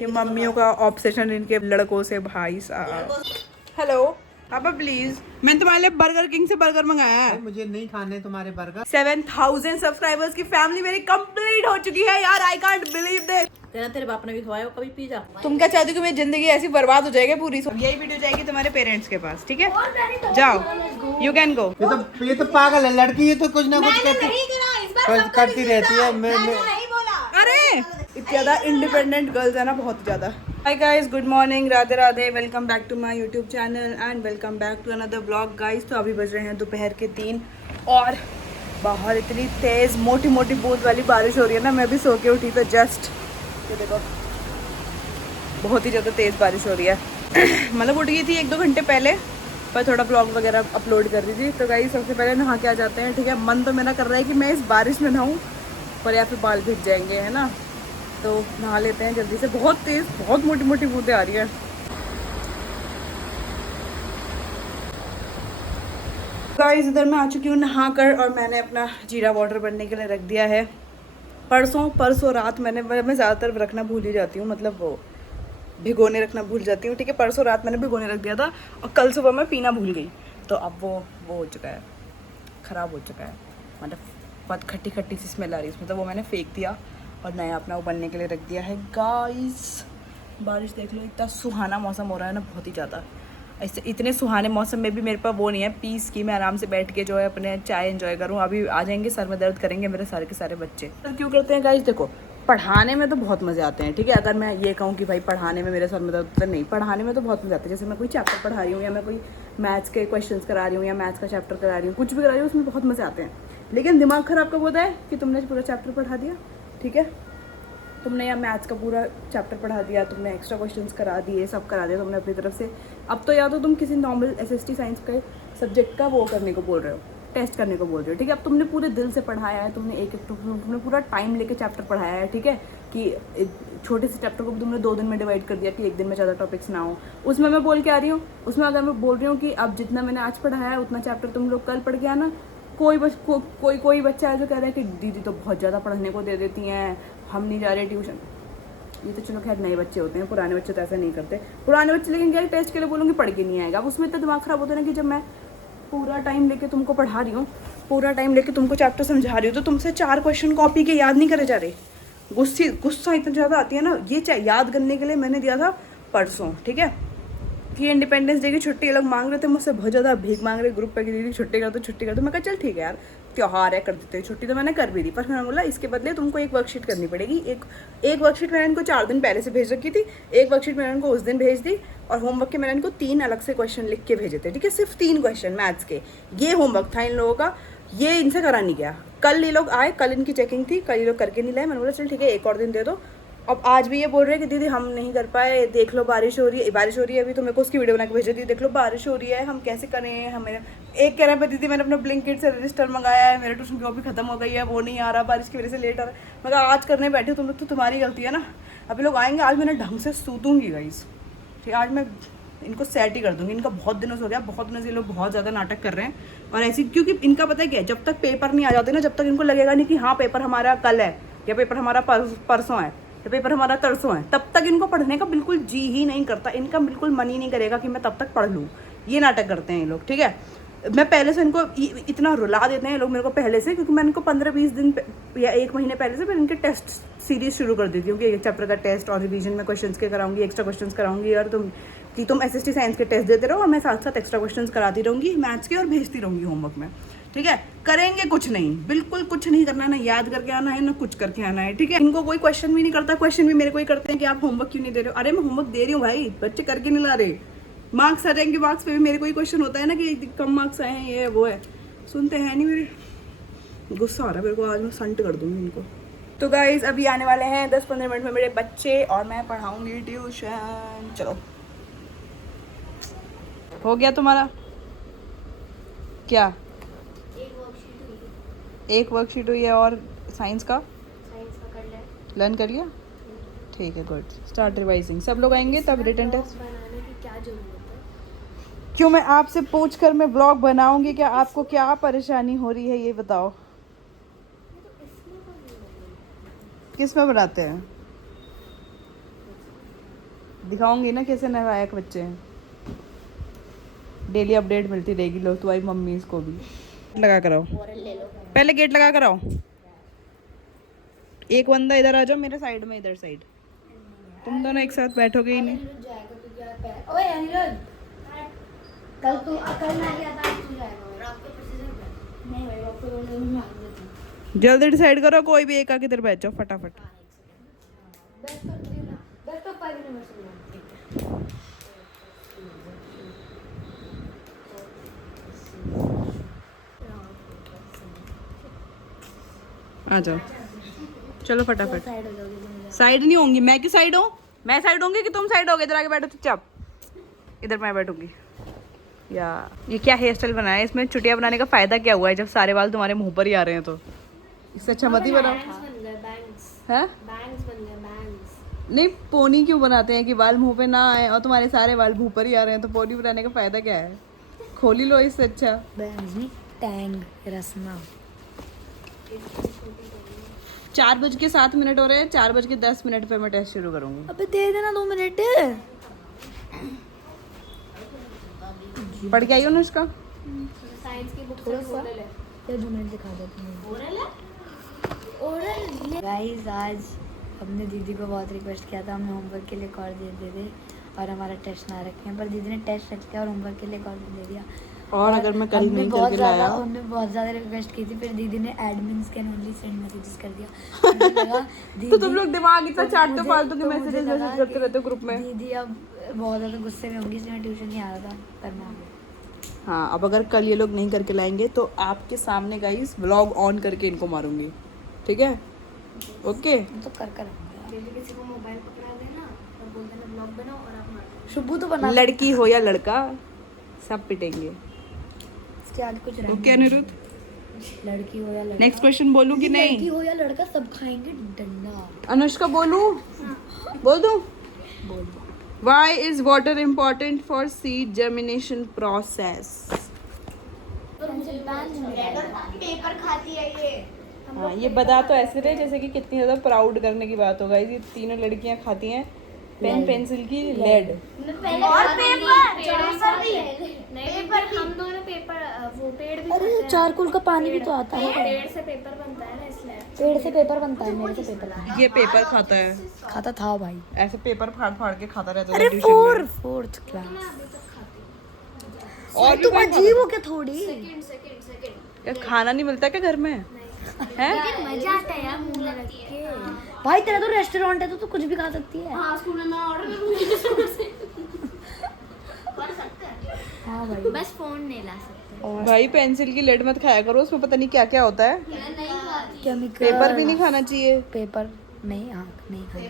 ये मम्मियों का ऑब्सेशन इनके लड़कों से भाई साहब। हेलो पापा प्लीज, मैंने तुम्हारे लिए बर्गर किंग से बर्गर मंगाया है। मुझे नहीं खाने तुम्हारे बर्गर। 7000 सब्सक्राइबर्स की फैमिली मेरी कंप्लीट हो चुकी है यार, आई कांट बिलीव दिस। तेरे बाप ने भी खवाया हो कभी पिज्जा? तुम क्या चाहती हो कि मेरी जिंदगी ऐसी बर्बाद हो जाएगी पूरी? यही वीडियो जाएगी तुम्हारे पेरेंट्स के पास, ठीक है? जाओ, यू कैन गो। ये तो पागल है लड़की, ये तो कुछ ना कुछ करती रहती है। अरे इतनी ज्यादा इंडिपेंडेंट गर्ल्स है ना, बहुत ज्यादा। Hi guys, good morning, Radhe Radhe, welcome back to my YouTube channel and welcome back to another blog guys. तो अभी बज रहे हैं दोपहर के 3 और बाहर इतनी तेज मोटी मोटी बूंद वाली बारिश हो रही है ना। मैं भी सो के उठी तो जस्ट ये देखो, बहुत ही ज़्यादा तेज़ बारिश हो रही है। मतलब उठ गई थी 1-2 घंटे पहले, पर थोड़ा ब्लॉग वगैरह अपलोड कर रही थी। तो गाइस सबसे पहले नहा के आ जाते हैं, ठीक है? मन तो मेरा कर रहा है कि मैं इस बारिश में नहाऊं, पर या फिर बाल भीग जाएंगे, है ना? तो नहा लेते हैं जल्दी से। बहुत तेज़, बहुत मोटी मोटी बूंदें आ रही है। गाइस इधर मैं आ चुकी हूँ नहा कर, और मैंने अपना जीरा वाटर बनने के लिए रख दिया है। परसों रात मैं ज़्यादातर रखना भूल ही जाती हूँ, मतलब वो भिगोने रखना भूल जाती हूँ, ठीक है? परसों रात मैंने भिगोने रख दिया था और कल सुबह मैं पीना भूल गई। तो अब वो हो चुका है, ख़राब हो चुका है। मतलब बहुत खट्टी खट्टी सी स्मेल आ रही है इसमें, तो वो मैंने फेंक दिया और नया अपना उबलने के लिए रख दिया है। गाइस बारिश देख लो, इतना सुहाना मौसम हो रहा है ना, बहुत ही ज़्यादा। ऐसे इतने सुहाने मौसम में भी मेरे पास वो नहीं है पीस की मैं आराम से बैठ के जो है अपने चाय एंजॉय करूँ। अभी आ जाएंगे, सर में दर्द करेंगे मेरे सारे के सारे बच्चे। तो क्यों करते हैं गाइस? देखो, पढ़ाने में तो बहुत मज़े आते हैं, ठीक है? अगर मैं ये कहूँ कि भाई पढ़ाने में मेरे सर में दर्द, तो नहीं, पढ़ाने में तो बहुत मज़े आते हैं। जैसे मैं कोई चैप्टर पढ़ा रही हूँ या मैं कोई मैथ्स के क्वेश्चंस करा रही हूँ या मैथ्स का चैप्टर करा रही हूँ, कुछ भी करा रही हूँ, उसमें बहुत मज़े आते हैं। लेकिन दिमाग ख़राब कब होता है कि तुमने पूरा चैप्टर पढ़ा दिया, ठीक है? तुमने या मैथ्स का पूरा चैप्टर पढ़ा दिया, तुमने एक्स्ट्रा क्वेश्चंस करा दिए, सब करा दिया तुमने अपनी तरफ से। अब तो या तो तुम किसी नॉर्मल SST साइंस के सब्जेक्ट का वो करने को बोल रहे हो, टेस्ट करने को बोल रहे हो, ठीक है? अब तुमने पूरे दिल से पढ़ाया है, तुमने तुमने पूरा टाइम लेके चैप्टर पढ़ाया है, ठीक है? कि छोटे से चैप्टर को भी तुमने 2 दिन में डिवाइड कर दिया कि 1 दिन में ज़्यादा टॉपिक्स ना हो। उसमें मैं बोल के आ रही हूँ, उसमें अगर मैं बोल रही हूँ कि अब जितना मैंने आज पढ़ाया है उतना चैप्टर तुम लोग कल पढ़ के आना। कोई बच्चा है जो कह रहा है कि दीदी तो बहुत ज़्यादा पढ़ने को दे देती हैं, हम नहीं जा रहे ट्यूशन। ये तो चलो खैर नए बच्चे होते हैं, पुराने बच्चे तो ऐसा नहीं करते। पुराने बच्चे लेकिन क्या टेस्ट के लिए बोलूँगी पढ़ के नहीं आएगा। अब उसमें इतना दिमाग ख़राब होता है ना कि जब मैं पूरा टाइम लेके तुमको पढ़ा रही हूँ, पूरा टाइम लेके तुमको चैप्टर समझा रही हूँ, तो तुमसे 4 क्वेश्चन कॉपी के याद नहीं करे जा रहे। गुस्सा इतना ज़्यादा आती है ना। ये याद करने के लिए मैंने दिया था परसों, ठीक है? कि इंडिपेंडेंस डे की छुट्टी ये लोग मांग रहे थे मुझसे, बहुत ज़्यादा भीख मांग रहे ग्रुप पे कि दीदी छुट्टी कर दो। मैं कहा चल ठीक है यार, त्यौहार है, कर देते हैं छुट्टी। तो मैंने कर भी दी, पर मैंने बोला इसके बदले तुमको एक वर्कशीट करनी पड़ेगी। एक वर्कशीट मैंने इनको 4 दिन पहले से भेज रखी थी, एक वर्कशीट मैंने इनको उस दिन भेज दी, और होमवर्क के मैंने इनको 3 अलग से क्वेश्चन लिख के भेजे थे, ठीक है? सिर्फ 3 क्वेश्चन मैथ्स के, ये होमवर्क था इन लोगों का। ये इनसे करा नहीं गया। कल ये लोग आए, कल इनकी चेकिंग थी, कल ये लोग करके नहीं लाए। मैंने बोला चल ठीक है, एक और दिन दे दो। अब आज भी ये बोल रहे हैं कि दीदी हम नहीं कर पाए, देख लो बारिश हो रही है अभी। तो मेरे को उसकी वीडियो बना के भेज दी, देख लो बारिश हो रही है, हम कैसे करें? हमें एक कह रहा है दीदी मैंने अपना ब्लिंकिट से रजिस्टर मंगाया है, मेरा ट्यूशन की कॉपी खत्म हो गई है, वो नहीं आ रहा, बारिश की वजह से लेट आ रहा है। मैं कहा आज करने बैठे तुम लोग, तो तुम्हारी गलती है ना। अभी लोग आएंगे, आज मैंने ढंग से सूतूंगी गाइस, ठीक है? आज मैं इनको सेट ही कर दूंगी। इनका बहुत दिनों से हो गया, बहुत दिनों से ये लोग बहुत ज़्यादा नाटक कर रहे हैं। और ऐसी क्योंकि इनका पता है क्या है, जब तक पेपर नहीं आ जाते ना, जब तक इनको लगेगा नहीं कि हाँ पेपर हमारा कल है, या पेपर हमारा परसों है, या पेपर हमारा तरसों है, तब तक इनको पढ़ने का बिल्कुल जी ही नहीं करता। इनका बिल्कुल मन ही नहीं करेगा कि मैं तब तक पढ़ लूँ। ये नाटक करते हैं ये लोग, ठीक है? मैं पहले से इनको इतना रुला देते हैं ये लोग मेरे को पहले से, क्योंकि मैंने इनको 15-20 दिन या 1 महीने पहले से फिर इनके टेस्ट सीरीज शुरू कर दी थी। क्योंकि एक चैप्टर का टेस्ट और रिवीजन में क्वेश्चंस के कराऊंगी, एक्स्ट्रा क्वेश्चंस कराऊंगी, और तुम SST साइंस के टेस्ट देते रहो और मैं साथ साथ एक्स्ट्रा क्वेश्चंस कराती रहूँगी मैथ्स के, और भेजती रहूँगी होमवर्क में, ठीक है? करेंगे कुछ नहीं, बिल्कुल कुछ नहीं करना, ना याद करके आना है ना कुछ करके आना है, ठीक है? इनको कोई क्वेश्चन भी नहीं करता, क्वेश्चन भी मेरे को ही करते हैं कि आप होमवर्क क्यों नहीं दे रहे हो। अरे मैं होमवर्क दे रही हूँ भाई, बच्चे करके नहीं ला रहे। मार्क्स आ जाएंगे, मार्क्स पे भी मेरे को ही क्वेश्चन होता है ना कि कम मार्क्स आए हैं, ये वो है, सुनते हैं नहीं मेरे। गुस्सा आ रहा है मेरे को, आज मैं संट कर दूँगी इनको। तो गाइज अभी आने वाले हैं 10-15 मिनट में मेरे बच्चे, और मैं पढ़ाऊँगी ट्यूशन। चलो हो गया तुम्हारा क्या? एक वर्कशीट हुई है, और साइंस का लर्न कर लिया, ठीक है, गुड। Start revising. सब लोग आएंगे तब रिटर्न टेस्ट। बनाने की क्या जरूरत है? क्यों मैं आपसे पूछ कर मैं ब्लॉग बनाऊंगी क्या? आपको क्या परेशानी हो रही है ये बताओ। किस में बनाते हैं? दिखाऊंगी ना कैसे नालायक बच्चे हैं। डेली अपडेट मिलती रहेगी। लो तुम्हारी मम्मी इसको भी लगा कर आओ, पहले गेट लगा कर आओ। एक बंदा इधर आ जाओ मेरे साइड में, इधर साइड। तुम दोनों एक साथ बैठोगे ही नहीं। ओए अनिरुद्ध, कल मैं गया था, तू जाएगा नहीं भाई, डॉक्टर बोल मैं आ देता जल्दी डिसाइड करो, कोई भी एक आके इधर बैठ जाओ फटाफट। Best of 5 university. आ जाओ, चलो फटाफट। साइड हो जाओगे। साइड नहीं होंगी, मैं की साइड हूँ? मैं साइड होंगी कि तुम साइड होगे? इधर आके बैठो चुपचाप, इधर मैं बैठूंगी। या ये क्या हेयर स्टाइल बनाया है? इसमें चुटिया बनाने का फायदा क्या हुआ है जब सारे बाल तुम्हारे मुंह पर ही आ रहे हैं? तो इससे अच्छा मत ही बनाओ। हैं? नहीं, पोनी क्यों बनाते हैं कि बाल मुंह पे ना आए, और तुम्हारे सारे बाल मुंह पर ही आ रहे हैं, तो पोनी बनाने का फायदा क्या है? खोली लो इससे अच्छा। बैंग्स नहीं, टैंग रसना। 4:07 हो रहे हैं, 4:10 पे मैं टेस्ट शुरू करूंगी। अबे दे देना 2 मिनट। पढ़ के आई हो ना इसका? साइंस की बुक थोड़ा सा या 2 मिनट दिखा देती हूँ। ओरल गाइस, आज हमने दीदी को बहुत रिक्वेस्ट किया था, हमने होमवर्क के लिए कॉल दे थे और हमारा टेस्ट ना रखे हैं, पर दीदी ने टेस्ट रख लिया और होमवर्क के लिए कॉल दे दिया। और अगर मैं कल नहीं करके लाया, उन्होंने बहुत ज़्यादा रिक्वेस्ट की थी, फिर दीदी ने admins can only send messages कर दिया। मुझे लगा तो तुम लोग दिमाग इतना चाटते हो, फालतू के मैसेजेस करते रहते हो ग्रुप में। दीदी अब बहुत ज़्यादा गुस्से में होंगी, इसलिए मैं ट्यूशन नहीं आ रहा था, पर मैं आ गई। हाँ, अब अगर कल ये लोग नहीं करके लाएंगे तो आपके सामने गाइस व्लॉग ऑन करके इनको मारूंगी, ठीक है? ओके, तो कर दीदी किसी को मोबाइल पकड़ा देना और बोल देना ब्लॉग बनाओ और आप मारो। शुभू तो बना, लड़की हो या लड़का सब पिटेंगे। इसके आगे कुछ ओके अनिरुद्ध, लड़की हो या लड़का, नेक्स्ट क्वेश्चन बोलूं कि लड़की नहीं? हो या लड़का सब खाएंगे डंडा। अनुष्का बोलूं? बोल दूं? Why is water important for seed germination process? Paper खाती है ये। हाँ, ये बता तो ऐसे रहे जैसे कि कितनी ज़्यादा प्राउड करने की बात होगा। ये तीनों लड़कियां खाती हैं पेन पेंसिल की लेड और पेपर हम दोनों पेपर वो पेड़ भी, अरे चारकोल का पानी भी तो आता है। पेड़ से पेपर बनता है ना, इसलिए पेड़ से पेपर बनता है। मेरे से पेपर ये पेपर खाता है, खाता था भाई, ऐसे पेपर फाड़ फाड़ के खाता रहता था अरे ट्यूशन में। 4th class. और भी तुम बहुत अजीब हो क्या थोड़ी? क्या खाना नहीं मिलता क्या घर में? हैं? मजा आता है यार मुंह लगा के। भाई तेरा तो रेस्टोरेंट है, तो तू कुछ भी खा सकती है। हाँ, स्कूल में मैं ऑर्डर करूंगी कर सकते हैं। हाँ भाई, बस फोन नहीं ला सकते। भाई पेंसिल की लेड मत खाया करो, उसमें पता नहीं क्या क्या होता है। केमिकल पेपर भी नहीं खाना चाहिए। पेपर नहीं, हाँ नहीं खाना।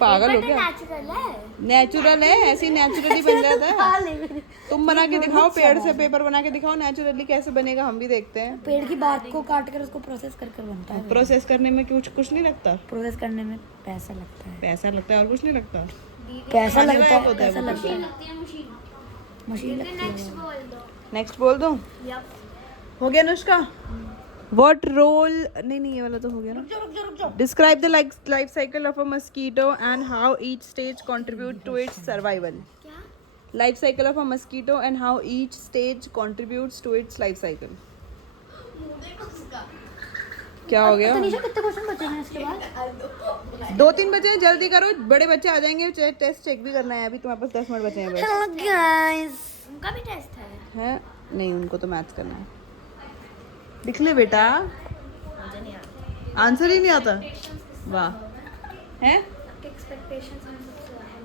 पागल हो क्या? नेचुरल है, नेचुरल है, ऐसे ही नेचुरली बन जाता है। तुम बना के दिखाओ, पेड़ से पेपर बना के दिखाओ, नेचुरली कैसे बनेगा हम भी देखते हैं। पेड़ की बात को काट कर उसको प्रोसेस कर कर बनता है। प्रोसेस करने में कुछ नहीं लगता? प्रोसेस करने में पैसा लगता है। पैसा लगता है और कुछ नहीं लगता। पैसा लगता है, होता है पैसा वो लगता है। मशीन लगती है। नेक्स्ट बोल दो। हो गया अनुष्का? What role? नहीं, ये वाला तो हो गया ना। Describe the life cycle of a mosquito and how each stage contribute to its survival. Life cycle of a mosquito and how each stage contributes to its life cycle. क्या हो गया? तनीषा कितने क्वेश्चन बचे हैं इसके बाद? 2-3 बचे हैं, जल्दी करो, बड़े बच्चे आ जाएंगे, टेस्ट चेक भी करना है। अभी तुम्हारे पास 10 मिनट बचे हैं बस। हेलो गाइस, उनका भी टेस्ट है। हैं? नहीं, उनको तो मैथ्स करना है। लिख ले बेटा, आंसर ही नहीं आता। वाह, हैं?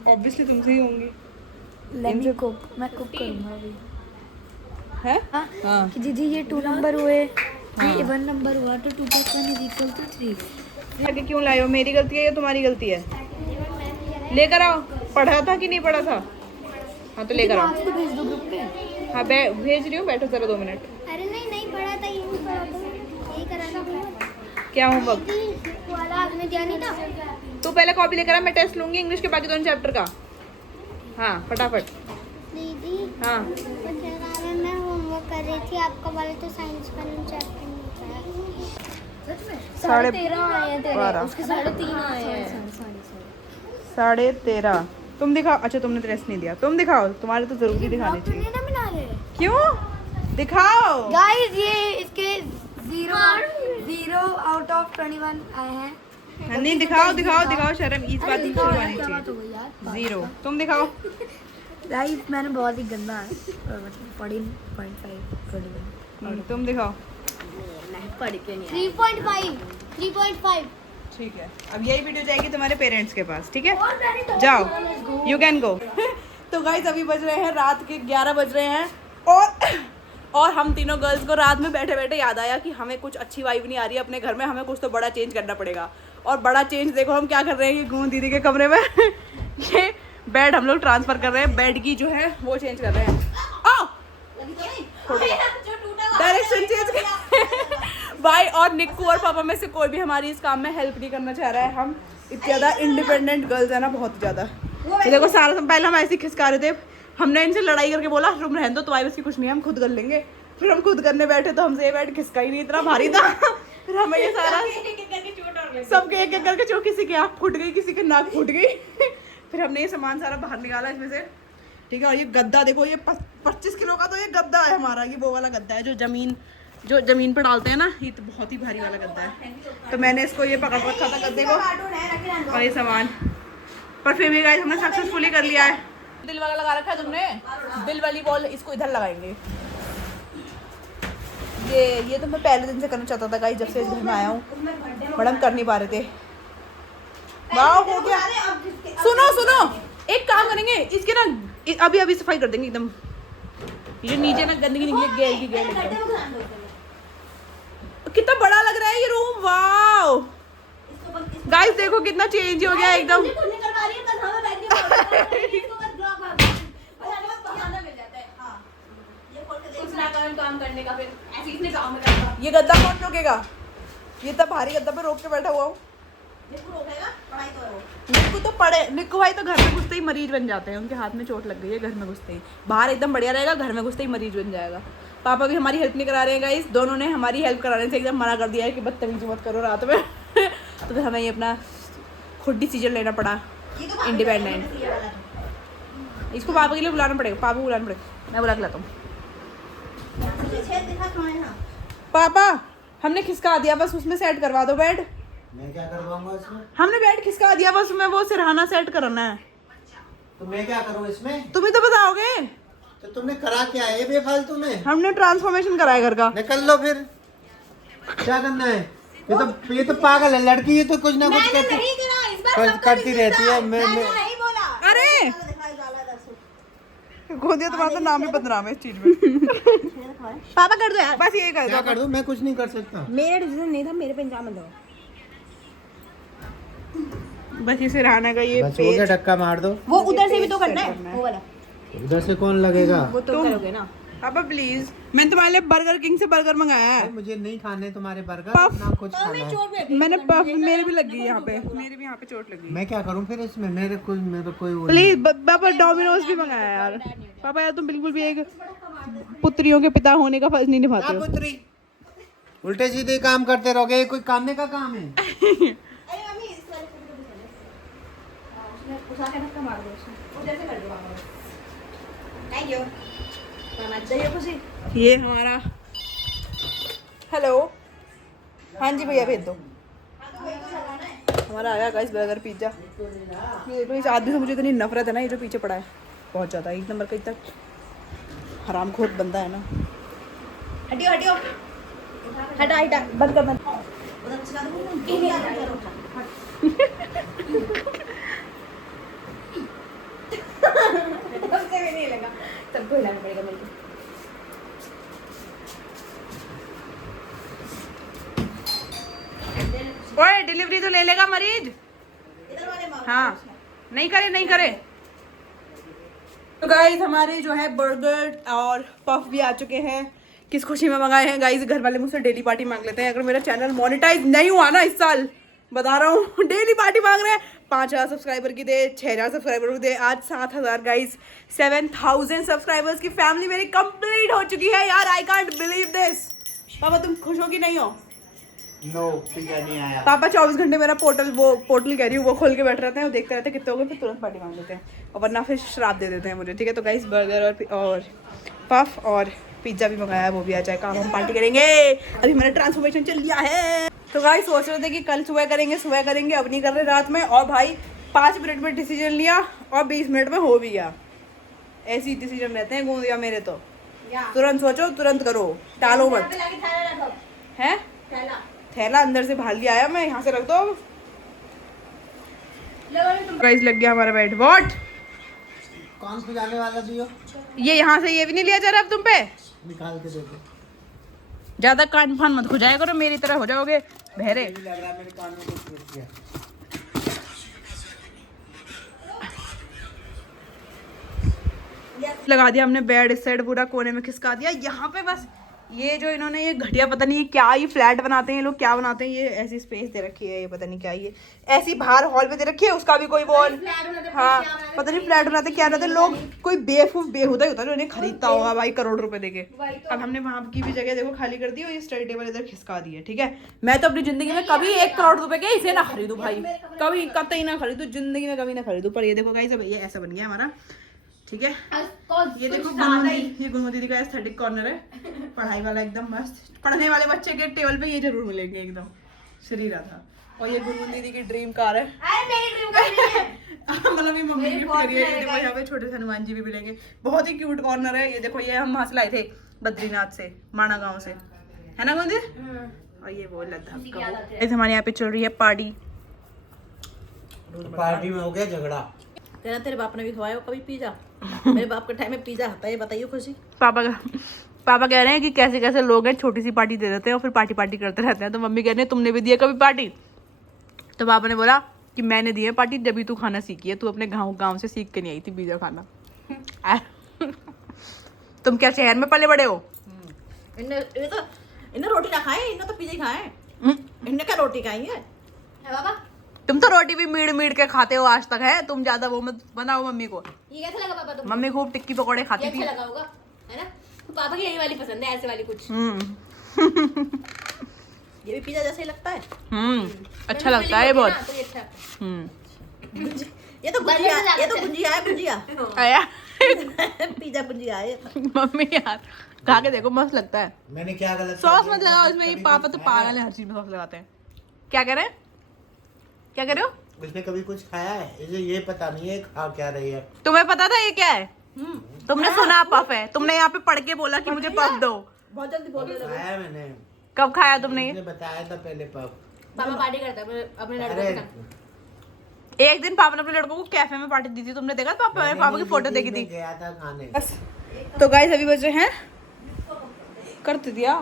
ऑब्वियसली तुमसे ही होंगी। मैं कुक करूंगा अभी। हैं? हाँ, हाँ। कि दीदी ये 2 नंबर हुए, ये 1 नंबर हुआ, तो 2 + 1 = 3। आगे क्यों लाए हो? मेरी गलती है या तुम्हारी गलती है? लेकर आओ। पढ़ा था कि नहीं पढ़ा था? हाँ तो लेकर आओ। तो भेज दो ग्रुप पे। हाँ भेज रही हूँ, बैठो जरा 2 मिनट। अरे नहीं पढ़ा था, यही पढ़ा था, यही करा था। क्या होमवर्क? वाला आपने दिया नहीं था। तू पहले कॉपी लेकर आ, मैं टेस्ट लूंगी इंग्लिश के बाकी दोनों चैप्टर का। हाँ फटाफट। दीदी हाँ मैं होमवर्क कर रही थी, आपका वाला तो साइंस का चैप्टर नहीं था। 13.5 आए हैं तेरे, उसके 3.5 आए हैं। 13.5 तुम दिखाओ। अच्छा तुमने ड्रेस नहीं दिया, तुम दिखाओ, तुम्हारे तो जरूरी दिखाने चाहिए। ना बना रहे क्यों? दिखाओ गाइस, ये इसके 0 आउट ऑफ 21 आए हैं। नहीं दिखाओ दिखाओ दिखाओ, शर्म इस बात की शर्म आनी क्या बात हो चाहिए। गई यार? 0 तुम दिखाओ। गाइस मैंने बहुत ही गंदा है, मतलब 14.5 तुम दिखाओ। 3.5 3.5 ठीक है, अब यही वीडियो जाएगी तुम्हारे पेरेंट्स के पास, ठीक है? जाओ, यू कैन गो। तो गाइस अभी बज रहे हैं रात के 11 बज रहे हैं और हम तीनों गर्ल्स को रात में बैठे बैठे याद आया कि हमें कुछ अच्छी वाइब नहीं आ रही है अपने घर में, हमें कुछ तो बड़ा चेंज करना पड़ेगा। और बड़ा चेंज देखो हम क्या कर रहे हैं, ये गूंद दीदी के कमरे में ये बेड हम लोग ट्रांसफर कर रहे हैं, बेड की जो है वो चेंज कर रहे हैं। डायरेक्शन चेंज कर भाई। और निक्कू और पापा में से कोई भी हमारी इस काम में हेल्प नहीं करना चाह रहा है। हम इतनी ज़्यादा इंडिपेंडेंट गर्ल्स है ना, बहुत ज़्यादा। ये देखो सारा पहले हम ऐसे ही खिसका रहे थे, हमने इनसे लड़ाई करके बोला तुम रहने दो, तुम्हारी बस की कुछ नहीं है, हम खुद कर लेंगे। फिर हम खुद करने बैठे तो हमसे ये बेड खिसका ही नहीं, इतना भारी था। फिर हमें ये सारा सबके एक एक करके चोट, किसी की आँख फूट गई, किसी की नाक फूट गई। फिर हमने ये सामान सारा बाहर निकाला इसमें से, ठीक है? और ये गद्दा देखो, ये 25 किलो का तो ये गद्दा है हमारा, ये वो वाला गद्दा है जो जमीन पर डालते हैं ना, ये तो बहुत ही भारी वाला गद्दा है। तो मैंने इसको ये पकड़ रखा था गद्दे को और ये सामान, पर फिर भी गाइस हमने सक्सेसफुली कर लिया है। दिल वाला लगा रखा है तुमने, दिल वाली बॉल इसको इधर लगाएंगे। ये तो मैं पहले दिन से करना चाहता था गाइस, जब से इस घर में आया हूँ, बट हम कर नहीं पा रहे थे। वाह हो गया। सुनो एक काम करेंगे, इसके ना अभी सफाई कर देंगे एकदम, ये जो नीचे ना गंदगी निकली गेल की गेल। कितना बड़ा लग रहा है ये रूम, वाओ गाइस देखो कितना चेंज हो गया एकदम। काम करने का, फिर ऐसे इसने काम करना। ये गद्दा कौन रोकेगा? ये तो भारी गद्दा पे रोक के बैठा हुआ हूँ। निक्कू तो पड़े, निक्कू भाई तो घर में घुसते ही मरीज बन जाते हैं, उनके हाथ में चोट लग गई है घर में घुसते ही। बाहर एकदम बढ़िया रहेगा, घर में घुसते ही मरीज बन जाएगा। पापा भी हमारी हेल्प नहीं करा रहे हैं गाइस, दोनों ने हमारी हेल्प कराने से एकदम मना कर दिया है कि बदतमीजी मत करो रात में। तो फिर हमें ये अपना खुद डिसीजन लेना पड़ा, इंडिपेंडेंट। इसको पापा के लिए बुलाना पड़ेगा, पापा को बुलाना पड़ेगा, मैं बुला के लाता हूँ। पापा हमने खिसका दिया, बस उसमें सेट करवा दो बेड। मैं क्या करवाऊंगा इसमें? हमने बेड खिसका दिया, बस मैं वो सिरहाना सेट करना है। तो मैं क्या करूँ इसमें? तुम ही तो बताओगे। तो तुमने करा क्या है बेफालतू में? हमने ट्रांसफॉर्मेशन कराया घर का। निकल लो फिर, क्या करना है? ये तो पागल है लड़की, ये तो कुछ ना कुछ करती रहती है। मैं अरे गोदिया तुम्हारा तो नाम ही बदनाम है इस चीज में। पापा कर दो यार, बस ये कर क्या दो। कर दूं? मैं कुछ नहीं कर सकता। मेरा डिसीजन नहीं था, मेरे पे इल्जाम मत दो। बस ये सिरहाना का ये बस हो गया, धक्का मार दो। वो उधर से भी तो करना है, वो वाला उधर से कौन लगेगा? वो तो करोगे ना। पापा प्लीज, मैंने तुम्हारे लिए बर्गर किंग से बर्गर मंगाया है। मुझे नहीं खाने तुम्हारे बर्गर, पफ। ना कुछ खाना है। मैंने पफ, मेरे भी लग गई यहाँ पे, मेरे भी यहाँ पे चोट लगी। मैं क्या करूं फिर इसमें? मेरे कोई वो प्लीज पापा डोमिनोज भी मंगाया यार। पापा यार तुम बिल्कुल भी एक पुत्रियों के पिता होने का फर्ज नहीं निभाते हो। पुत्री उल्टे सीधे काम करते रहोगे, ये कोई कामने का काम है? ये हमारा, हेलो, हाँ जी भैया भेज दो। हमारा आ गया गाइस बर्गर पिज्जा। ये देखो इस आदमी से मुझे इतनी नफरत है ना, ये जो पीछे पड़ा है बहुत ज़्यादा, एक नंबर का इतना हरामखोर बंदा है ना। हटियो हटियो, हटा हटा, बंद कर बंद। नहीं लगा, सबको हिलाना पड़ेगा मेरे को। ओए डिलीवरी तो ले लेगा मरीज। हाँ नहीं करे। तो गाइस हमारे जो है बर्गर और पफ भी आ चुके हैं। किस खुशी में मंगाए हैं गाइस, घर वाले मुझसे डेली पार्टी मांग लेते हैं। अगर मेरा चैनल मोनेटाइज नहीं हुआ ना इस साल, बता रहा हूँ, डेली पार्टी मांग रहे हैं। 5000 सब्सक्राइबर की दे, 6000 सब्सक्राइबर की दे, आज 7000 गाइस, 7000 सब्सक्राइबर्स की फैमिली मेरी कंप्लीट हो चुकी है यार। I can't believe this. पापा तुम खुश हो कि नहीं हो? नो पिज्जा नहीं आया। पापा 24 घंटे मेरा पोर्टल कह रही हूँ वो खोल के बैठ रहते हैं, वो देखते रहते हैं कितने हो गए, फिर तुरंत पार्टी मांग लेते हैं और वरना फिर श्राप दे देते हैं मुझे। ठीक है, तो गाइस बर्गर और पफ और पिज्ज़ा भी मंगाया है, वो भी आ जाएगा, हम पार्टी करेंगे। अभी मैंने ट्रांसफॉर्मेशन चल लिया है। तो गाइस सोच रहे थे कि कल सुबह करेंगे, अब नहीं कर रहे रात में। और भाई 5 मिनट में डिसीजन लिया और 20 मिनट में हो भी गया। ऐसे ही डिसीजन रहते हैं गोंदिया मेरे तो, तुरंत सोचो तुरंत करो, टालो मत। है थैला अंदर से भाल लिया आया मैं, यहाँ से रख दो। गाइस लग गया हमारा बेड। व्हाट कौन सा जाने वाला दियो? ये यहाँ से ये भी नहीं लिया जा रहा अब तुम पे। निकाल के देखो। ज्यादा कान फान मत खुजाया करो, मेरी तरह हो जाओगे बहरे। लग रहा है मेरे कान में कुछ फिट किया। लगा दिया हमने बेड, इस साइड पूरा कोने में खिसका दिया। यहाँ पे बस ये जो इन्होंने ये घटिया पता नहीं क्या, ये फ्लैट बनाते हैं ये लोग, क्या बनाते हैं, ये ऐसी स्पेस दे रखी है, ये पता नहीं क्या, ये ऐसी बाहर हॉल पे दे रखी है, उसका भी कोई वॉल। हाँ पता नहीं फ्लैट बनाते क्या बनाते लोग, कोई बेवकूफ बेहुदा ही होता है जो इन्हें खरीदता होगा भाई करोड़ रुपए देके। अब हमने वहाँ की भी जगह देखो खाली कर दी और ये स्टडी टेबल इधर खिसका दी है। ठीक है, मैं तो अपनी जिंदगी में कभी 1 करोड़ रुपए के इसे ना खरीदू भाई, कभी कतई ना खरीदू, जिंदगी में कभी ना खरीदू। पर ये देखो गाइस ये ऐसा बन गया हमारा। ठीक है, ये देखो ये गुनगुन दीदी का एस्थेटिक कॉर्नर है, पढ़ाई वाला एकदम मस्त। पढ़ने वाले बच्चे के टेबल पे ये जरूर मिलेंगे एकदम श्री राधा। और ये गुनगुन दीदी की ड्रीम कार है, मतलब ये मम्मी गिफ्ट करी है। ये देखो यहाँ पे छोटे से हनुमान जी भी मिलेंगे, बहुत ही क्यूट कॉर्नर है। ये देखो ये हम वहाँ से लाए थे बद्रीनाथ से, माणा गाँव से, है ना गुंदी? और ये वो लद्दाख का वो। हमारे यहाँ पे चल रही है पार्टी। पार्टी में हो गया झगड़ा। कहना तेरे बाप ने भी खवाया कभी पिज्जा? मेरे बाप के टाइम में पिज्जा आता है, बताइए खुशी। पापा कह रहे हैं कि कैसे कैसे लोग हैं, छोटी सी पार्टी दे देते हैं और फिर पार्टी करते रहते हैं। तो मम्मी कह रहे हैं तुमने भी दिया कभी पार्टी? तो पापा ने बोला कि मैंने दी है पार्टी जब भी तू खाना सीखी है, तू अपने गाँव से सीख के नहीं आई थी पिज्जा खाना। तुम क्या शहर में पले बड़े हो? इन्हें रोटी ना खाए, इन्हें तो पिज्जा खाए। इन्हें क्या रोटी खाएंगे बाबा? तुम तो रोटी भी मीड़ के खाते हो आज तक है, तुम ज्यादा वो मत बनाओ मम्मी को। ये कैसा लगा पापा तुमको? मम्मी खूब टिक्की पकौड़े खाती थी। अच्छा लगा होगा है ना? तो पापा की यही वाली पसंद है, ऐसे वाली कुछ। ये भी पिज्जा जैसा ही लगता है। अच्छा लगता है बहुत। तो ये अच्छा। ये तो गुजिया है, गुजिया आया पिज्जा गुजिया है। मम्मी यार खा के देखो मस्त लगता है। मैंने क्या गलत सॉस मत लगाओ इसमें, ये पापा तो पागल है, हर चीज में सॉस लगाते हैं। क्या कह रहे हैं, क्या कह रहे हो? उसने कभी कुछ खाया है? इसे ये पता नहीं है खा क्या रही है। तुम्हें पता था ये क्या है? तुमने सुना पफ है, तुमने यहाँ पे पढ़ के बोला कि मुझे पफ दो। बहुत जल्दी बोल रहे हो। खाया मैंने, कब खाया तुमने? उसने बताया था पहले पफ। पापा पार्टी करता है अपने लड़के अरे के साथ। एक दिन पापा ने अपने लड़कों को कैफे में पार्टी दी थी, तुमने देखा? पापा की फोटो देखी थी। गया था खाने। बस तो गाइस अभी बज रहे हैं, करते दिया।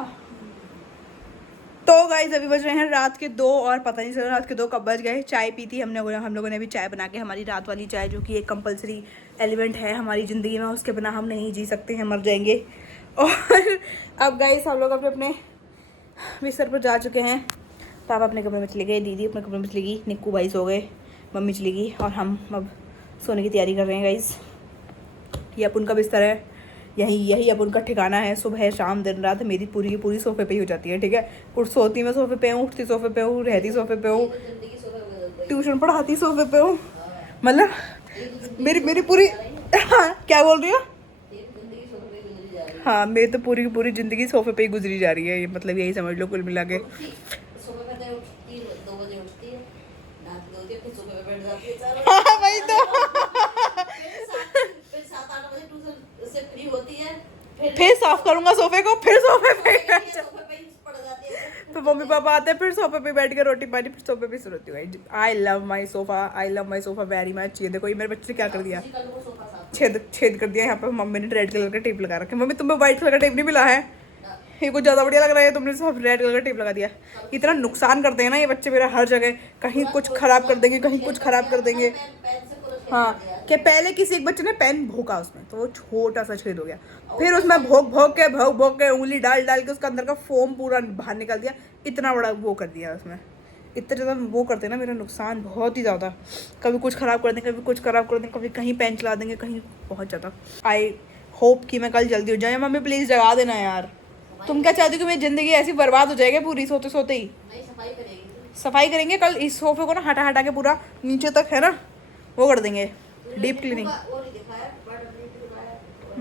तो गाइस अभी बज रहे हैं रात के 2 और पता नहीं चला रात के 2 कब बज गए। चाय पी थी हम लोगों ने भी चाय बना के, हमारी रात वाली चाय जो कि एक कंपलसरी एलिमेंट है हमारी ज़िंदगी में, उसके बिना हम नहीं जी सकते हैं, मर जाएंगे। और अब गाइस हम लोग अपने अपने बिस्तर पर जा चुके हैं। पापा अपने कमरे में चले गए, दीदी अपने कमरे में चली गई, निक्कू भाई सो गए, मम्मी चली गई और हम अब सोने की तैयारी कर रहे हैं। गाइस ये अपन का बिस्तर है, यही अपन का ठिकाना है। सुबह शाम दिन रात मेरी पूरी की पूरी सोफे पे ही हो जाती है। ठीक है, सोती मैं सोफे पे हूँ, उठती सोफे पे हूँ, रहती सोफे पे हूँ, ट्यूशन पढ़ाती सोफे पे हूँ, मतलब मेरी पूरी क्या बोल रही हो? हाँ मेरी तो पूरी की पूरी ज़िंदगी सोफे पे ही गुजरी जा रही है, ये मतलब यही समझ लो कुल मिला के। हाँ वही तो फिर साफ करूंगा सोफे को, फिर सोफे पे फिर मम्मी पापा आते हैं, फिर सोफे पे बैठ के रोटी पानी, फिर सोफे पे सोती हूँ। I love my sofa very much. ये देखो ये मेरे बच्चे ने क्या कर दिया, छेद कर दिया यहाँ पे। मम्मी ने रेड कलर का टेप लगा रखा है। मम्मी तुम्हें व्हाइट कलर का टेप नहीं मिला है? ये कुछ ज़्यादा बढ़िया लग रहा है, तुमने सब रेड कलर का टेप लगा दिया। इतना नुकसान करते हैं ना ये बच्चे मेरा, हर जगह कहीं कुछ खराब कर देंगे, कहीं कुछ खराब कर देंगे। हाँ कि पहले किसी एक बच्चे ने पेन भोंका उसमें, तो वो छोटा सा छेद हो गया, फिर उसमें भोंक के उंगली डाल के उसका अंदर का फोम पूरा बाहर निकाल दिया, इतना बड़ा वो कर दिया उसमें। इतना ज़्यादा वो करते हैं ना मेरा नुकसान बहुत ही ज़्यादा, कभी कुछ ख़राब कर देंगे, कभी कुछ ख़राब कर देंगे, कभी कहीं पेन चला देंगे, कहीं बहुत ज़्यादा। आई होप कि मैं कल जल्दी हो जाए। मम्मी प्लीज़ जगा देना यार, तुम क्या चाहती हो कि मेरी जिंदगी ऐसी बर्बाद हो जाएगी पूरी सोते सोते ही? सफाई करेंगे कल इस सोफे को ना हटा हटा के पूरा नीचे तक है ना वो कर देंगे डीप क्लीनिंग।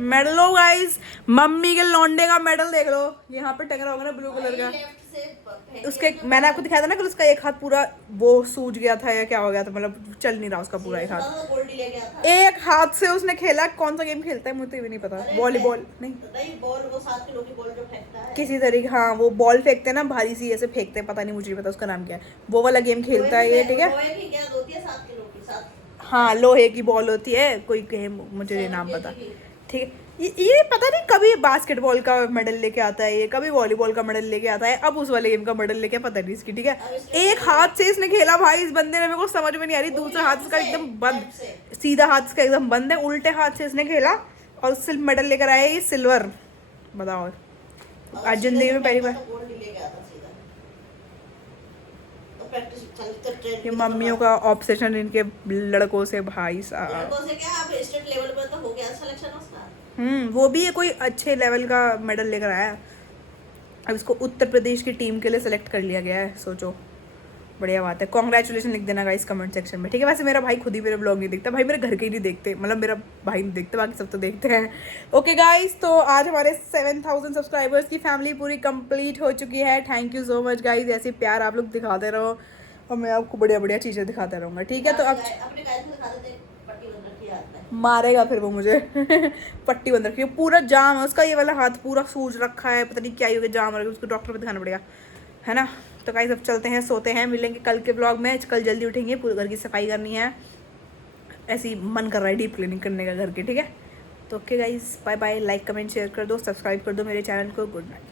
मेडल लो गाइस, मम्मी के लौंडे का मेडल देख लो यहाँ पे टंग रहा होगा ना ब्लू कलर का। उसके मैंने आपको दिखाया था ना कि उसका एक हाथ पूरा वो सूज गया था या क्या हो गया था, मतलब चल नहीं रहा उसका पूरा एक हाथ। एक हाथ से उसने खेला। कौन सा गेम खेलता है मुझे भी नहीं पता। वॉलीबॉल नहीं बॉल वो 7 किलो की बॉल जो फेंकता है किसी तरीके, हाँ वो बॉल फेंकते हैं ना भारी सी ऐसे फेंकते हैं, पता नहीं मुझे नहीं पता उसका नाम क्या है, वो वाला गेम खेलता है ये। ठीक है लोहे की गेंद होती है 7 किलो की, 7 हाँ लोहे की बॉल होती है कोई गेम, मुझे ये नाम पता। ठीक है ये पता नहीं कभी बास्केटबॉल का मेडल लेके आता है ये, कभी वॉलीबॉल का मेडल लेके आता है, अब उस वाले गेम का मेडल लेके पता नहीं इसकी। ठीक है एक हाथ से इसने खेला भाई इस बंदे ने, मेरे को समझ में नहीं आ रही। दूसरा हाथ इसका एकदम बंद, सीधा हाथ इसका एकदम बंद है, उल्टे हाथ से इसने खेला और सिल्वर मेडल लेकर आया ये सिल्वर। बताओ आज जिंदगी में पहली बार। गोल्ड लेके आता सीधा। तो प्रैक्टिस चलते ट्रेन ये मम्मियों का ऑब्सेशन इनके लड़कों से भाई साहब। लड़कों से क्या अब स्टेट लेवल पर तो हो गया सिलेक्शन उसका। वो भी ये कोई अच्छे लेवल का मेडल लेकर आया। अब इसको उत्तर प्रदेश की टीम के लिए सेलेक्ट कर लिया गया है, सोचो बढ़िया बात है। कॉन्ग्रेचुलेशन लिख देना गाइस कमेंट सेक्शन में। ठीक है वैसे मेरा भाई खुद ही मेरे ब्लॉग नहीं देखता भाई, मेरे घर के ही नहीं देखते, मतलब मेरा भाई नहीं देखता, बाकी सब तो देखते हैं। ओके गाइस तो आज हमारे 7000 सब्सक्राइबर्स की फैमिली पूरी कंप्लीट हो चुकी है। Thank you so much guys, ऐसे प्यार आप लोग दिखाते रहो और मैं आपको बढ़िया बढ़िया चीज़ें दिखाता रहूँगा। ठीक है तो अब अपने गाइस को दिखा देते, पट्टी बंद रखी है हाथ में। मारेगा फिर वो मुझे पट्टी बंद रखी है, पूरा जाम है उसका, ये वाला हाथ पूरा सूज रखा है, पता नहीं क्या ही हो गया, जाम रखा, उसको डॉक्टर पे दिखाना पड़ेगा है ना। तो गाइस अब चलते हैं, सोते हैं, मिलेंगे कल के ब्लॉग में। कल जल्दी उठेंगे, पूरे घर की सफाई करनी है, ऐसी मन कर रहा है डीप क्लीनिंग करने का घर की। ठीक है तो okay guys bye bye, like comment share कर दो, सब्सक्राइब कर दो मेरे चैनल को। Good night.